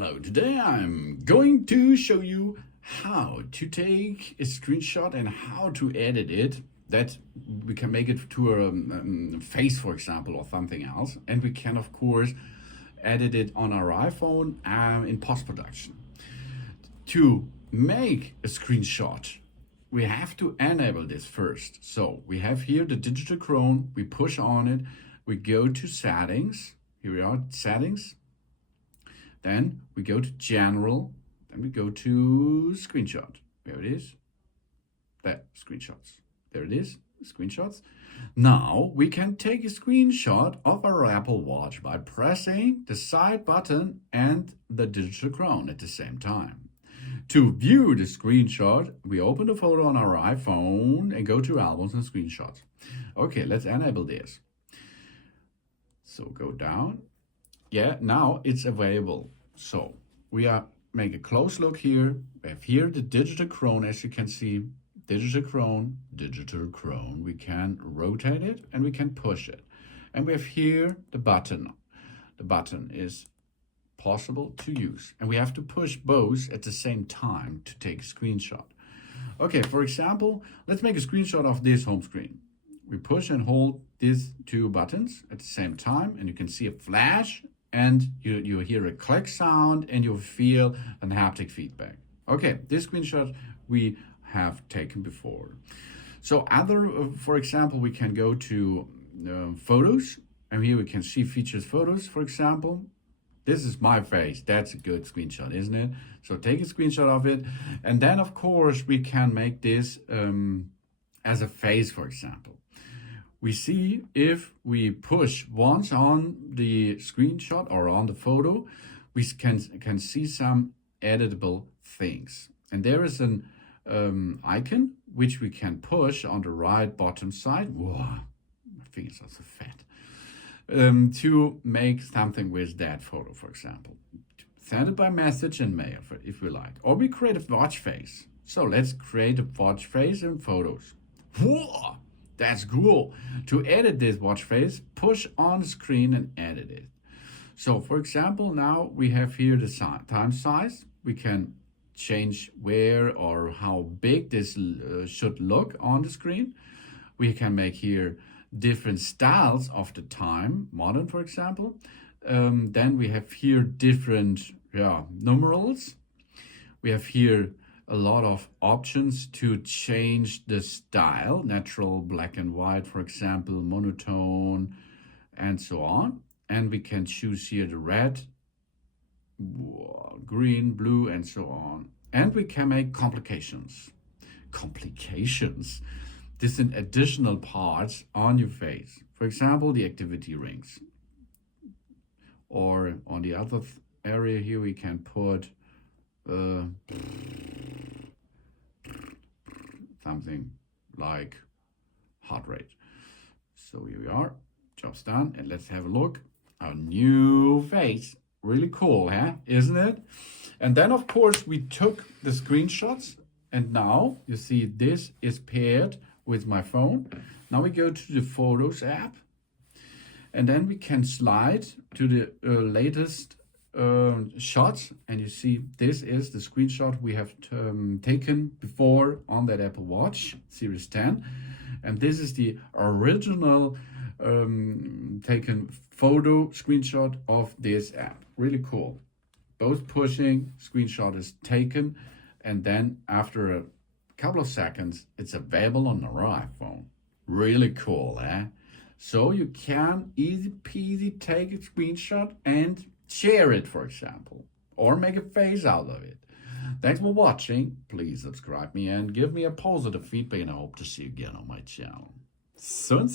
Hello, today I'm going to show you how to take a screenshot and how to edit it, that we can make it to a face, for example, or something else. And we can, of course, edit it on our iPhone in post-production. To make a screenshot, we have to enable this first. So we have here the digital crown, we push on it, we go to settings, here we are, settings. Then we go to general, then we go to screenshot. There it is. There, screenshots. There it is, screenshots. Now we can take a screenshot of our Apple Watch by pressing the side button and the digital crown at the same time. To view the screenshot, we open the photo on our iPhone and go to albums and screenshots. Okay, let's enable this. So go down. Yeah, now it's available. So we make a close look here. We have here the digital crown, as you can see, digital crown. We can rotate it and we can push it. And we have here the button. The button is possible to use. And we have to push both at the same time to take a screenshot. Okay, for example, let's make a screenshot of this home screen. We push and hold these two buttons at the same time, and you can see a flash, and you hear a click sound, and you feel an haptic feedback. Okay, this screenshot we have taken before. So for example, we can go to photos, and here we can see features photos, for example. This is my face. That's a good screenshot, isn't it? So take a screenshot of it, and then of course we can make this as a face, for example. We see if we push once on the screenshot or on the photo, we can see some editable things. And there is an icon which we can push on the right bottom side. Whoa, my fingers are so fat. To make something with that photo, for example. Send it by message and mail if we like. Or we create a watch face. So let's create a watch face in photos. Whoa! That's cool. To edit this watch face, push on the screen and edit it. So for example, now we have here the time size. We can change where or how big this should look on the screen. We can make here different styles of the time, modern for example. Then we have here different numerals. We have here a lot of options to change the style, natural, black and white, for example, monotone, and so on. And we can choose here the red, green, blue, and so on. And we can make complications. This is additional parts on your face. For example, the activity rings. Or on the other area here, we can put something like heart rate. So here we are, job's done, and let's have a look. Our new face, really cool, huh? Isn't it? And then of course we took the screenshots, and now you see this is paired with my phone. Now we go to the Photos app, and then we can slide to the latest shots, and you see this is the screenshot we have taken before on that Apple Watch Series 10, and this is the original taken photo screenshot of this app. Really cool. Both pushing, screenshot is taken, and then after a couple of seconds it's available on our iPhone. Really cool, eh? So you can easy peasy take a screenshot and share it, for example, or make a face out of it. Thanks for watching. Please subscribe me and give me a positive feedback, and I hope to see you again on my channel. Soon.